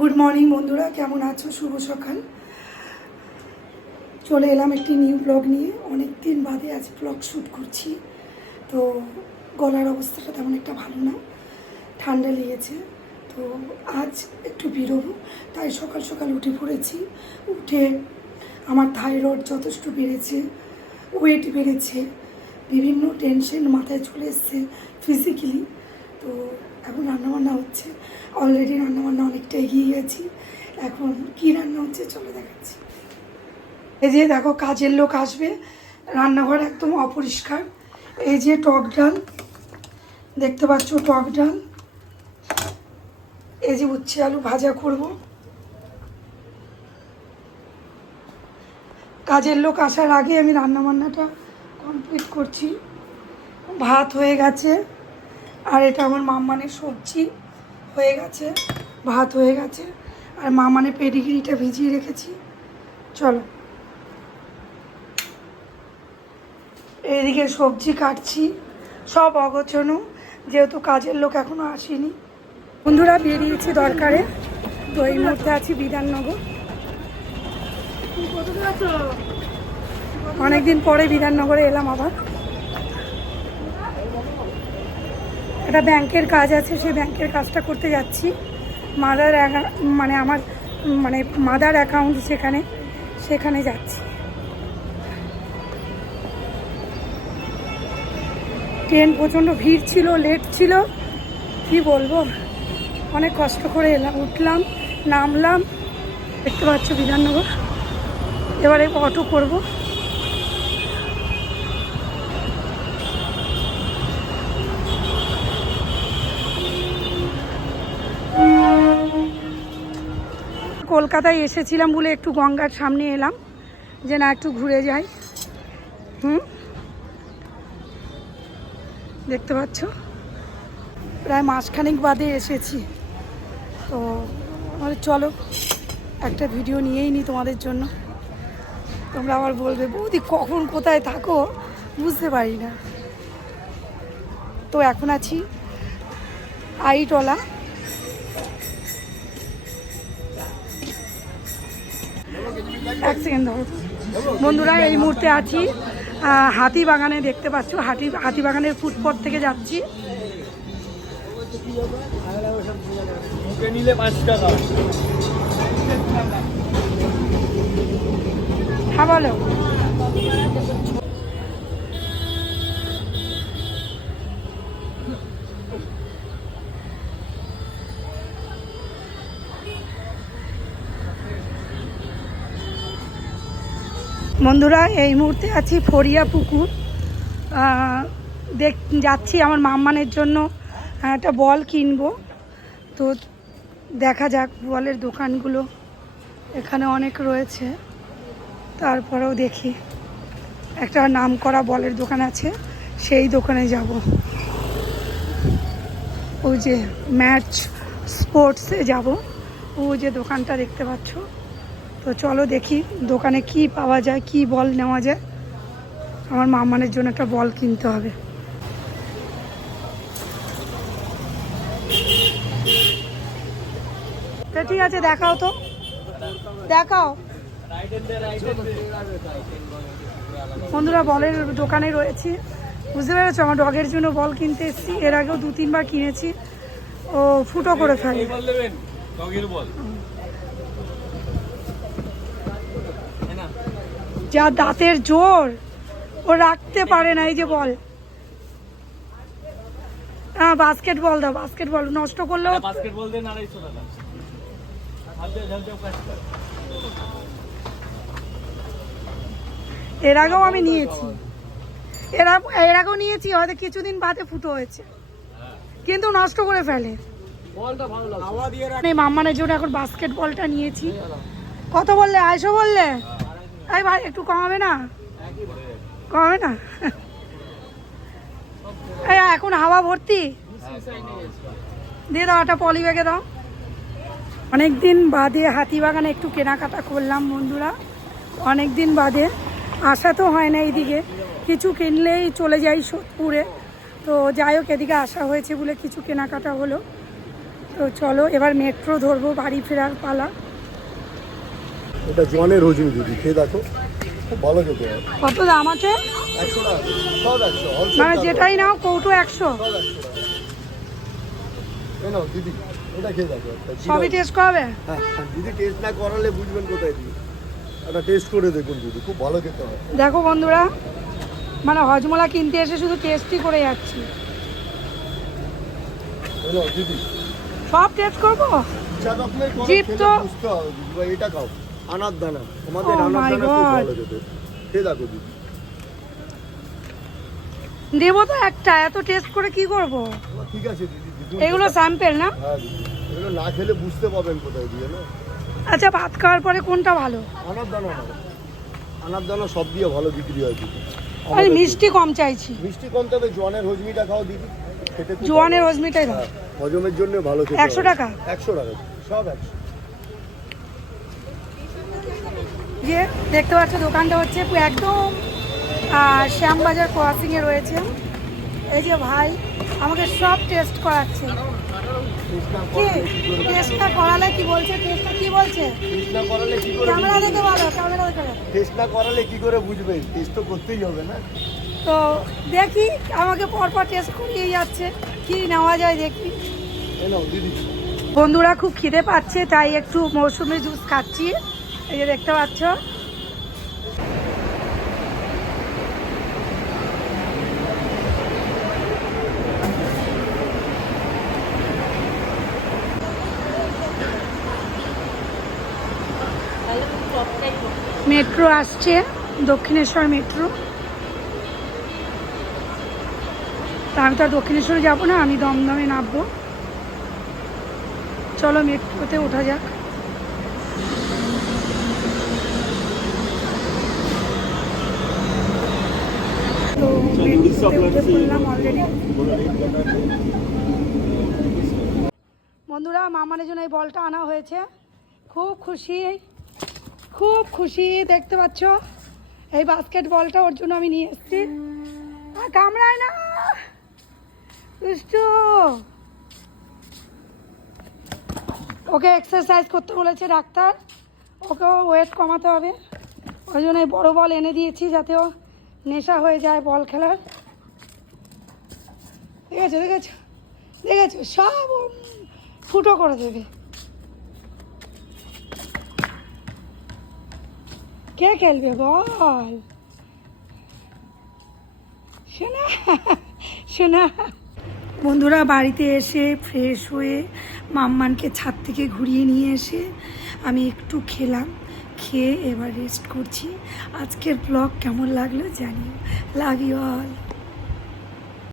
Good morning বন্ধুরা। কেমন আছো? শুভ সকাল। চলে এলাম একটি নিউ ব্লগ নিয়ে। অনেক দিন বাদে আজ ব্লগ শ্যুট করছি। তো গলার অবস্থাটা তেমন একটা ভালো না। ঠান্ডা লেগেছে। তো আজ একটু বেরোবো। তাই সকাল সকাল উঠে পড়েছি। উঠে আমার থাইরয়েড যথেষ্ট বেড়েছে ওয়েট বেড়েছে, বিভিন্ন টেনশন মাথায় চলে এসছে ফিজিক্যালি তো এখন রান্নাবান্না হচ্ছে। অলরেডি রান্নাবান্না অনেকটা এগিয়ে গেছি। এখন কী রান্না হচ্ছে চলে দেখাচ্ছি। এই যে দেখো, কাজের লোক আসবে। রান্নাঘর একদম অপরিষ্কার। এই যে টক ডাল, দেখতে পাচ্ছ টক ডাল। এই যে উচ্ছে আলু ভাজা করব। কাজের লোক আসার আগে আমি রান্নাবান্নাটা কমপ্লিট করছি। ভাত হয়ে গেছে। আর এটা আমার মাম্মানের সবজি। হয়ে গেছে, ভাত হয়ে গেছে, আর মা মানে পেডিগিরিটা ভিজিয়ে রেখেছি। চলো। এইদিকে সবজি কাটছি, সব অগোছনো, যেহেতু কাজের লোক এখনও আসেনি। বন্ধুরা, বেরিয়েছি দরকারে, তো এই মুহূর্তে আছি বিধাননগর। অনেকদিন পরে বিধাননগরে এলাম আবার। একটা ব্যাংকের কাজ আছে, সেই ব্যাংকের কাজটা করতে যাচ্ছি। মাদার মানে আমার মানে মাদার অ্যাকাউন্ট সেখানে সেখানে যাচ্ছি। ট্রেন প্রচণ্ড ভিড় ছিল লেট ছিল। কি বলব? অনেক কষ্ট করে এলাম উঠলাম, নামলাম। দেখতে পাচ্ছ বিধাননগর। এবারে অটো করব। কলকাতায় এসেছিলাম বলে একটু গঙ্গার সামনে এলাম, যে না একটু ঘুরে যাই। হুম? দেখতে পাচ্ছ? প্রায় মাসখানেক বাদে এসেছি। তো আমাদের চলো, একটা ভিডিও নিয়েই নি তোমাদের জন্য। তোমরা আবার বলবে, বৌদি, কখন কোথায় থাকো? বুঝতে পারি না। তো এখন আছি আইটলা এক সেকেন্ড ধরো বন্ধুরা এই মুহূর্তে আছি হাতি বাগানে দেখতে পাচ্ছ হাতি হাতি বাগানের ফুটপথ থেকে যাচ্ছি। হ্যাঁ বলো। বন্ধুরা, এই মুহূর্তে আছি ফরিয়া পুকুর। দেখ, যাচ্ছি আমার মাম্মানের জন্য একটা বল কিনবো। তো দেখা যাক বলের দোকানগুলো এখানে অনেক রয়েছে। তারপরেও দেখি, একটা নাম করা বলের দোকান আছে, সেই দোকানে যাব। ওই যে ম্যাচ স্পোর্টসে যাব। ও যে দোকানটা দেখতে পাচ্ছ তো চলো দেখি দোকানে কি পাওয়া যায় কি বল নেওয়া যায়। আমার মামানের জন্য একটা বল কিনতে হবে। তো ঠিক আছে দেখাও তো। দেখাও। বন্ধুরা বলের দোকানে রয়েছি। বুঝতে পেরেছ? আমার ডগের জন্য বল কিনতে এসেছি। এর আগেও দু তিনবার কিনেছি। ও ফুটো করে ফেলে। বল যা দাঁতের জোর। ও রাখতে পারে না এই যে বল। হ্যাঁ বাস্কেট বল দাও বাস্কেট বল নষ্ট করলেও বাস্কেট বল দেন আড়াইশো টাকা কর। এর আগেও আমি নিয়েছি। এর এর আগেও নিয়েছি হয়তো কিছুদিন বাদে ফুটো হয়েছে। কিন্তু নষ্ট করে ফেলে। মাম্মানের জন্য এখন বাস্কেট বলটা নিয়েছি। কত বললে? আড়াইশো বললে? এই ভাই, একটু কমাবে না? কমাবে না? এই, এখন হাওয়া ভর্তি। দিয়ে দাও একটা পলি ব্যাগে দাও। অনেক দিন বাদে হাতিবাগানে একটু কেনাকাটা করলাম বন্ধুরা। অনেক দিন বাদে। আসা তো হয় না এইদিকে। কিছু কিনলেই চলে যাই সোদপুরে। তো যাই হোক, এদিকে আসা হয়েছে বলে কিছু কেনাকাটা হলো। তো চলো, এবার মেট্রো ধরবো, বাড়ি ফেরার পালা। এটা জোয়ানের রজনী দিদি খেয়ে দেখো। খুব ভালো খেতে হয়। কত দাম আছে? একশো টাকা মানে যেটাই নাও কৌটো একশো। দিদি এটা খেয়ে দেখো সবই টেস্ট করাবে? হ্যাঁ হ্যাঁ, দিদি টেস্ট না করালে বুঝবেন কোথায় দিদি। একটা টেস্ট করে দেখুন দিদি খুব ভালো খেতে হয়। দেখো বন্ধুরা মানে হজমলা কিনতে এসে শুধু টেস্টই করে যাচ্ছি। দিদি। সব টেস্ট করব? তো- এটা খাও। আনার দানা। তোমাদের Oh আনার দানা খুব ভালো খেতে। খেয়ে দেখো দিদি। দেবো তো একটা এত টেস্ট করে কি করব? ঠিক আছে দিদি এগুলো স্যাম্পেল না? হ্যাঁ এগুলো না খেলে বুঝতে পাবেন কোথায় দিয়ে না? আচ্ছা ভাত খাওয়ার পরে কোনটা ভালো? আনার দানা আনার দানা সব দিয়ে ভালো বিক্রি হয় দিদি। আমি মিষ্টি কম চাইছি। মিষ্টি কম তবে জোয়ানের হজমিটা খাও দিদি। জোয়ানের হজমিটাই দাও। হ্যাঁ, হজমের জন্য ভালো 100 টাকা? একশো টাকা। সব একশো। যে দেখতে পাচ্ছ দোকানটা হচ্ছে একদম শ্যামবাজার ক্রসিংয়ে রয়েছে। এই যে ভাই আমাকে সব টেস্ট করাচ্ছে। কি? টেস্টটা করালে কি বলছে? টেস্টটা কি বলছে? টেস্ট না কি করে ক্যামেরা দেখে বলো ক্যামেরা দেখে টেস্ট না করালে কি করে বুঝবেন টেস্ট তো করতেই হবে না। তো দেখি আমাকে পরপর টেস্ট করিয়ে যাচ্ছে। কি নেওয়া যায় দেখি। বন্ধুরা খুব খিদে পাচ্ছে তাই একটু মৌসুমি জুস খাচ্ছি। এই যে দেখতে পাচ্ছ। মেট্রো আসছে, দক্ষিণেশ্বর মেট্রো। আমি তো আর দক্ষিণেশ্বরে যাব না, আমি দমদমে নামবো। চলো মেট্রোতে ওঠা যাক তো মেট্রোতে উঠে পড়লাম অলরেডি বন্ধুরা মামানের জন্য এই বলটা আনা হয়েছে। খুব খুশি খুব খুশি, দেখতে পাচ্ছ? এই বাস্কেট বলটা ওর জন্য আমি নিয়ে এসেছি। আর কামড়ায় না! ওকে এক্সারসাইজ করতে বলেছে ডাক্তার। ওকেও ওয়েট কমাতে হবে। ওই জন্য এই বড়ো বল এনে দিয়েছি যাতে ও নেশা হয়ে যায় বল খেলার। দেখেছ দেখেছ দেখেছ? সব ফুটো করে দেবে। কে খেলবে বল? শোনা শোনা বন্ধুরা, বাড়িতে এসে ফ্রেশ হয়ে মাম্মানকে ছাদ থেকে ঘুরিয়ে নিয়ে এসে আমি একটু খেলাম। খেয়ে এবার রেস্ট করছি। আজকের ব্লগ কেমন লাগল জানিও। Love you all